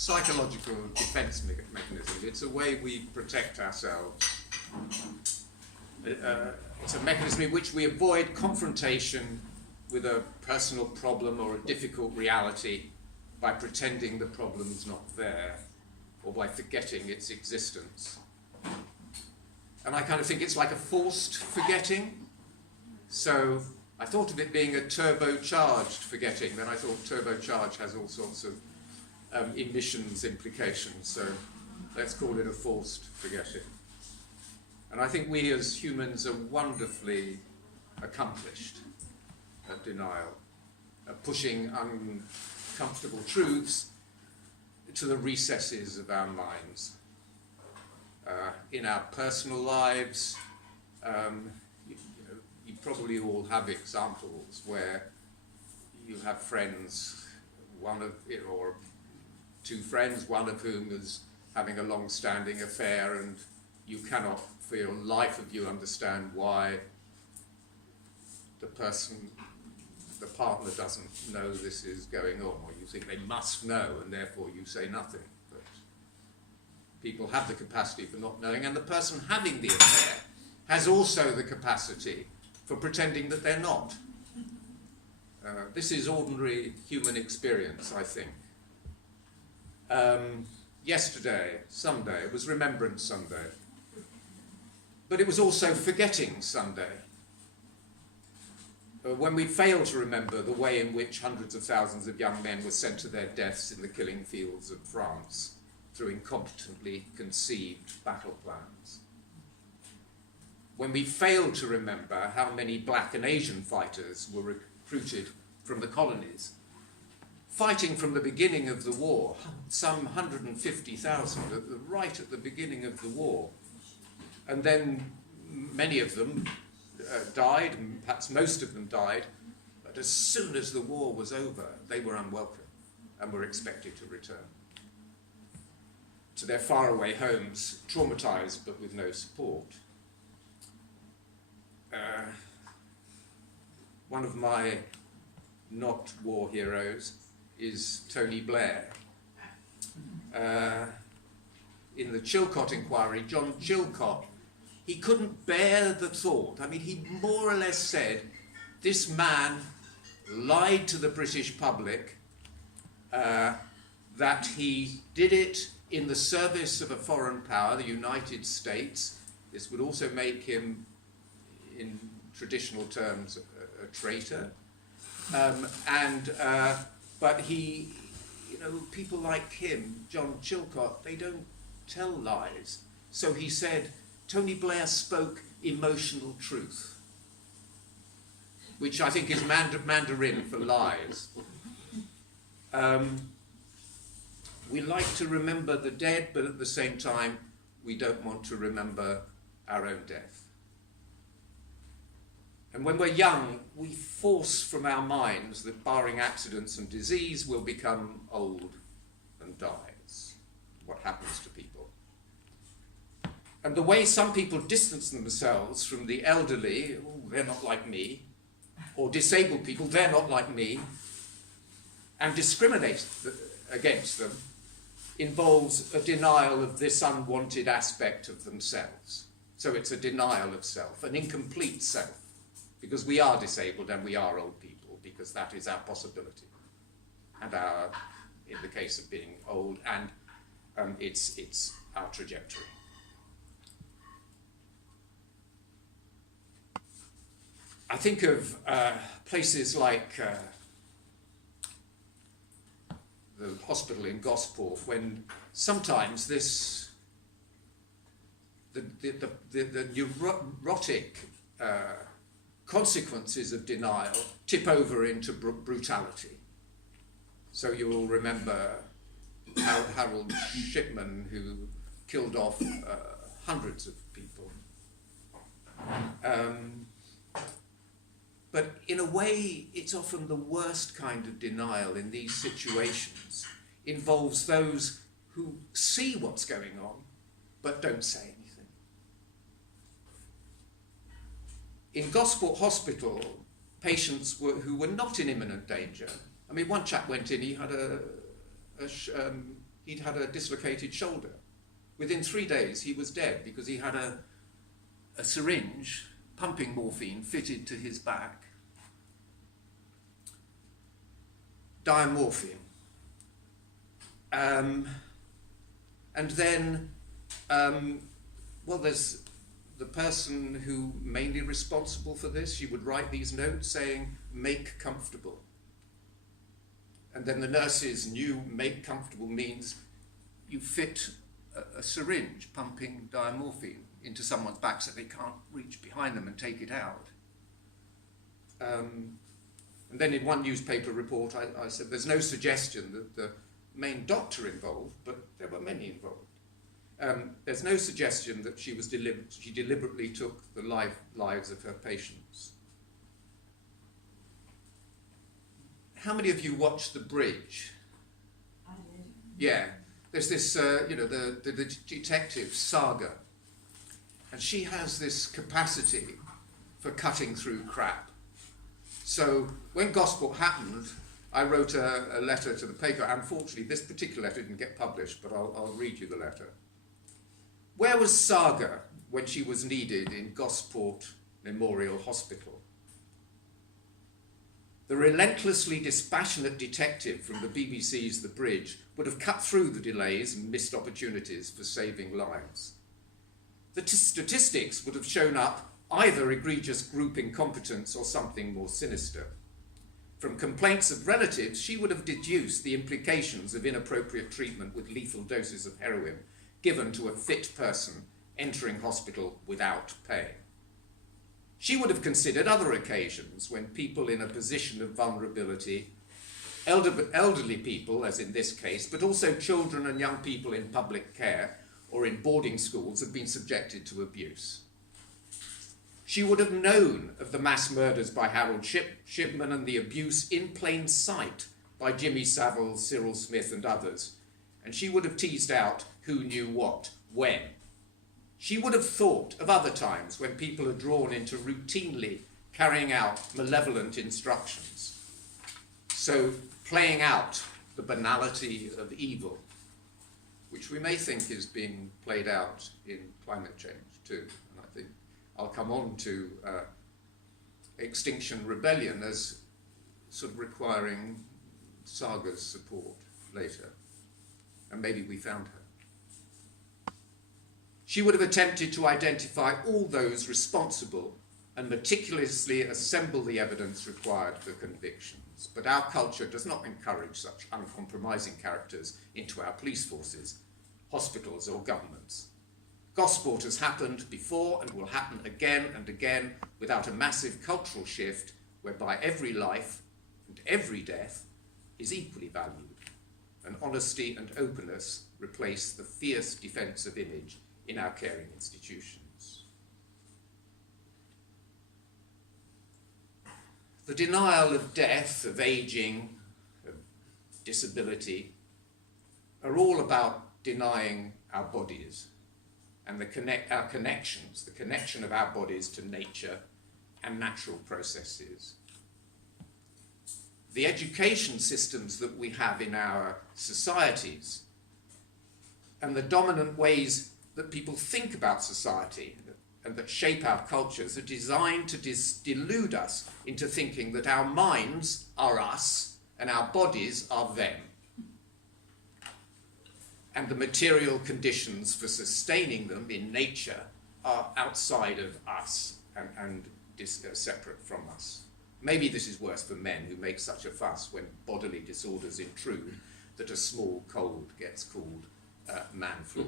psychological defense mechanism. It's a way we protect ourselves. It's a mechanism in which we avoid confrontation with a personal problem or a difficult reality by pretending the problem's not there, or by forgetting its existence. And I kind of think it's like a forced forgetting. So I thought of it being a turbocharged forgetting, then I thought turbocharge has all sorts of emissions implications, so let's call it a forced forgetting. And I think we as humans are wonderfully accomplished at denial, at pushing uncomfortable truths to the recesses of our minds. In our personal lives, you probably all have examples where you have friends, or two friends, one of whom is having a long-standing affair, and you cannot for your life of you understand why the partner doesn't know this is going on, or you think they must know and therefore you say nothing. But people have the capacity for not knowing, and the person having the affair has also the capacity for pretending that they're not. This is ordinary human experience, I think. Sunday, it was Remembrance Sunday. But it was also Forgetting Sunday. When we fail to remember the way in which hundreds of thousands of young men were sent to their deaths in the killing fields of France through incompetently conceived battle plans. When we fail to remember how many black and Asian fighters were recruited from the colonies, fighting from the beginning of the war, some 150,000 right at the beginning of the war. And then many of them died, and perhaps most of them died, but as soon as the war was over, they were unwelcome and were expected to return to their faraway homes, traumatized but with no support. One of my not war heroes is Tony Blair. In the Chilcot inquiry, John Chilcot, he couldn't bear the thought. I mean, he more or less said, this man lied to the British public, that he did it in the service of a foreign power, the United States. This would also make him, in traditional terms, a traitor. But he, people like him, John Chilcot, they don't tell lies. So he said, Tony Blair spoke emotional truth, which I think is Mandarin for lies. We like to remember the dead, but at the same time, we don't want to remember our own death. And when we're young, we force from our minds that barring accidents and disease, we'll become old and die. It's what happens to people. And the way some people distance themselves from the elderly, they're not like me, or disabled people, they're not like me, and discriminate against them, involves a denial of this unwanted aspect of themselves. So it's a denial of self, an incomplete self, because we are disabled and we are old people, because that is our possibility. And in the case of being old, and it's our trajectory. I think of places like the hospital in Gosport, when sometimes the neurotic consequences of denial tip over into brutality. So you will remember Harold Shipman, who killed off hundreds of people. But in a way, it's often the worst kind of denial in these situations. Involves those who see what's going on, but don't say anything. In Gosport Hospital, patients who were not in imminent danger. I mean, one chap went in, he had a he'd had a dislocated shoulder. Within 3 days, he was dead because he had a syringe pumping morphine fitted to his back. Diamorphine. And then, well, there's the person who mainly responsible for this. She would write these notes saying, "Make comfortable." And then the nurses knew make comfortable means you fit a syringe pumping diamorphine into someone's back so they can't reach behind them and take it out. And then in one newspaper report I said there's no suggestion that the main doctor involved, but there were many involved. There's no suggestion that she deliberately took the lives of her patients. How many of you watched The Bridge? I did. Yeah. There's this, the detective, Saga, and she has this capacity for cutting through crap. So when Gosport happened, I wrote a letter to the paper. Unfortunately, this particular letter didn't get published, but I'll read you the letter. Where was Saga when she was needed in Gosport Memorial Hospital? The relentlessly dispassionate detective from the BBC's The Bridge would have cut through the delays and missed opportunities for saving lives. The statistics would have shown up either egregious group incompetence or something more sinister. From complaints of relatives, she would have deduced the implications of inappropriate treatment with lethal doses of heroin given to a fit person entering hospital without pay. She would have considered other occasions when people in a position of vulnerability, elderly people, as in this case, but also children and young people in public care or in boarding schools have been subjected to abuse. She would have known of the mass murders by Harold Shipman and the abuse in plain sight by Jimmy Savile, Cyril Smith and others, and she would have teased out who knew what, when. She would have thought of other times when people are drawn into routinely carrying out malevolent instructions. So playing out the banality of evil, which we may think is being played out in climate change too. And I think I'll come on to Extinction Rebellion as sort of requiring Saga's support later. And maybe we found her. She would have attempted to identify all those responsible and meticulously assemble the evidence required for convictions. But our culture does not encourage such uncompromising characters into our police forces, hospitals or governments. Gosport has happened before and will happen again and again without a massive cultural shift whereby every life and every death is equally valued, and honesty and openness replace the fierce defensive image in our caring institutions. The denial of death, of aging, of disability, are all about denying our bodies and our connections, the connection of our bodies to nature and natural processes. The education systems that we have in our societies and the dominant ways that people think about society and that shape our cultures are designed to delude us into thinking that our minds are us and our bodies are them. And the material conditions for sustaining them in nature are outside of us and separate from us. Maybe this is worse for men who make such a fuss when bodily disorders intrude that a small cold gets called man flu.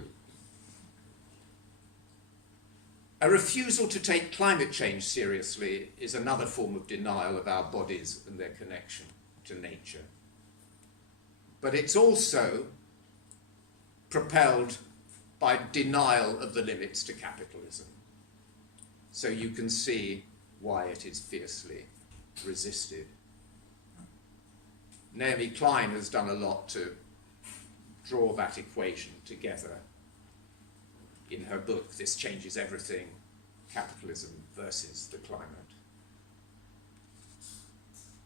A refusal to take climate change seriously is another form of denial of our bodies and their connection to nature. But it's also propelled by denial of the limits to capitalism. So you can see why it is fiercely resisted. Naomi Klein has done a lot to draw that equation together in her book, This Changes Everything, Capitalism versus the Climate.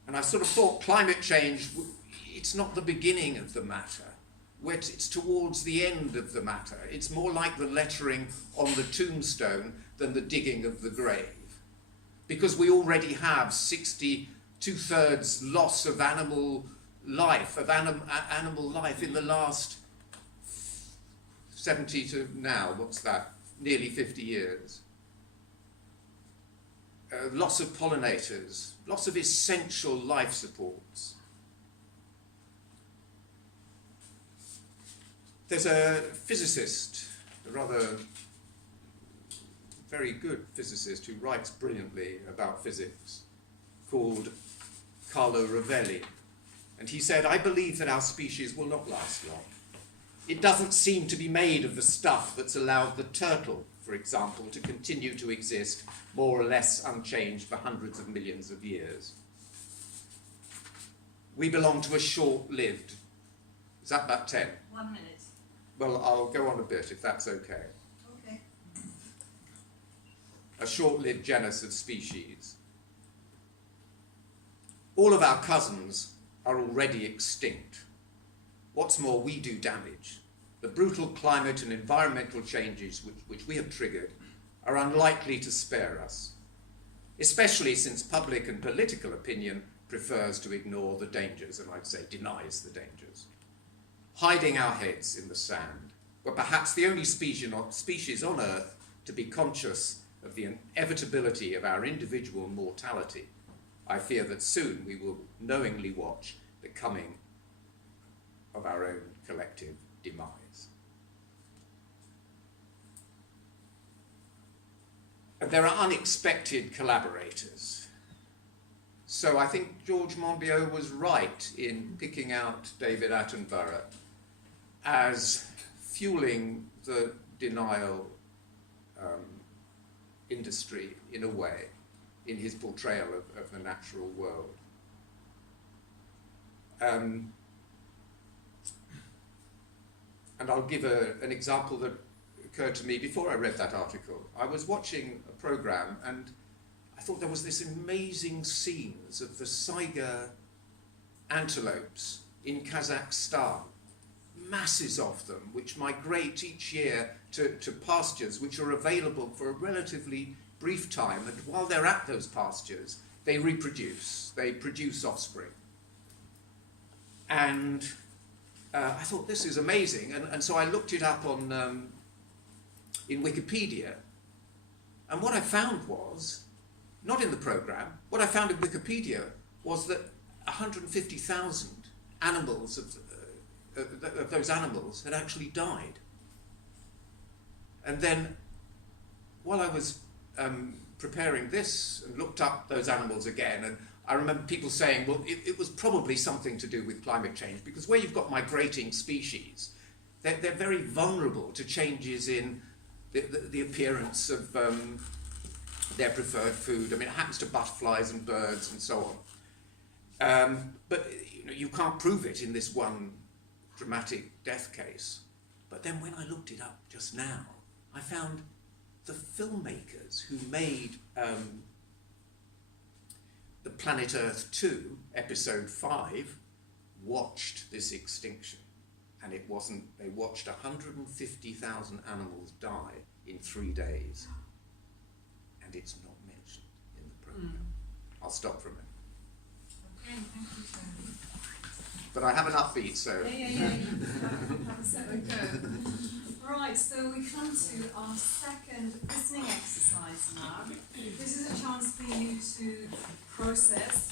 And I sort of thought climate change, it's not the beginning of the matter. it's towards the end of the matter. It's more like the lettering on the tombstone than the digging of the grave. Because we already have 2/3 loss of animal life, in the last 70 to now, what's that, nearly 50 years. Loss of pollinators, loss of essential life supports. There's a physicist, a rather very good physicist who writes brilliantly about physics, called Carlo Rovelli. And he said, "I believe that our species will not last long. It doesn't seem to be made of the stuff that's allowed the turtle, for example, to continue to exist more or less unchanged for hundreds of millions of years. We belong to a short-lived..." Is that about 10? 1 minute. Well, I'll go on a bit if that's okay. Okay. A short-lived genus of species. All of our cousins are already extinct. What's more, we do damage. The brutal climate and environmental changes which we have triggered are unlikely to spare us, especially since public and political opinion prefers to ignore the dangers, and I'd say denies the dangers. Hiding our heads in the sand, we're perhaps the only species on Earth to be conscious of the inevitability of our individual mortality. I fear that soon we will knowingly watch the coming of our own collective demise. And there are unexpected collaborators. So I think George Monbiot was right in picking out David Attenborough as fueling the denial industry in a way, in his portrayal of the natural world. And I'll give an example that occurred to me before I read that article. I was watching a program and I thought there was this amazing scenes of the Saiga antelopes in Kazakhstan, masses of them, which migrate each year to pastures which are available for a relatively brief time, and while they're at those pastures, they reproduce, they produce offspring. And I thought, this is amazing, and so I looked it up on in Wikipedia, and what I found was, not in the program, what I found in Wikipedia was that 150,000 animals of those animals had actually died. And then, while I was preparing this and looked up those animals again, and I remember people saying, well, it was probably something to do with climate change, because where you've got migrating species, they're very vulnerable to changes in the appearance of their preferred food. I mean, it happens to butterflies and birds and so on. But you can't prove it in this one dramatic death case. But then when I looked it up just now, I found the filmmakers who made the Planet Earth 2, episode 5, watched this extinction. And it wasn't, they watched 150,000 animals die in 3 days. And it's not mentioned in the program. I'll stop for a minute. Okay, thank you, Tony. But I have an upbeat, so... Yeah. Have a second go. Right, so we come to our second listening exercise now. This is a chance for you to process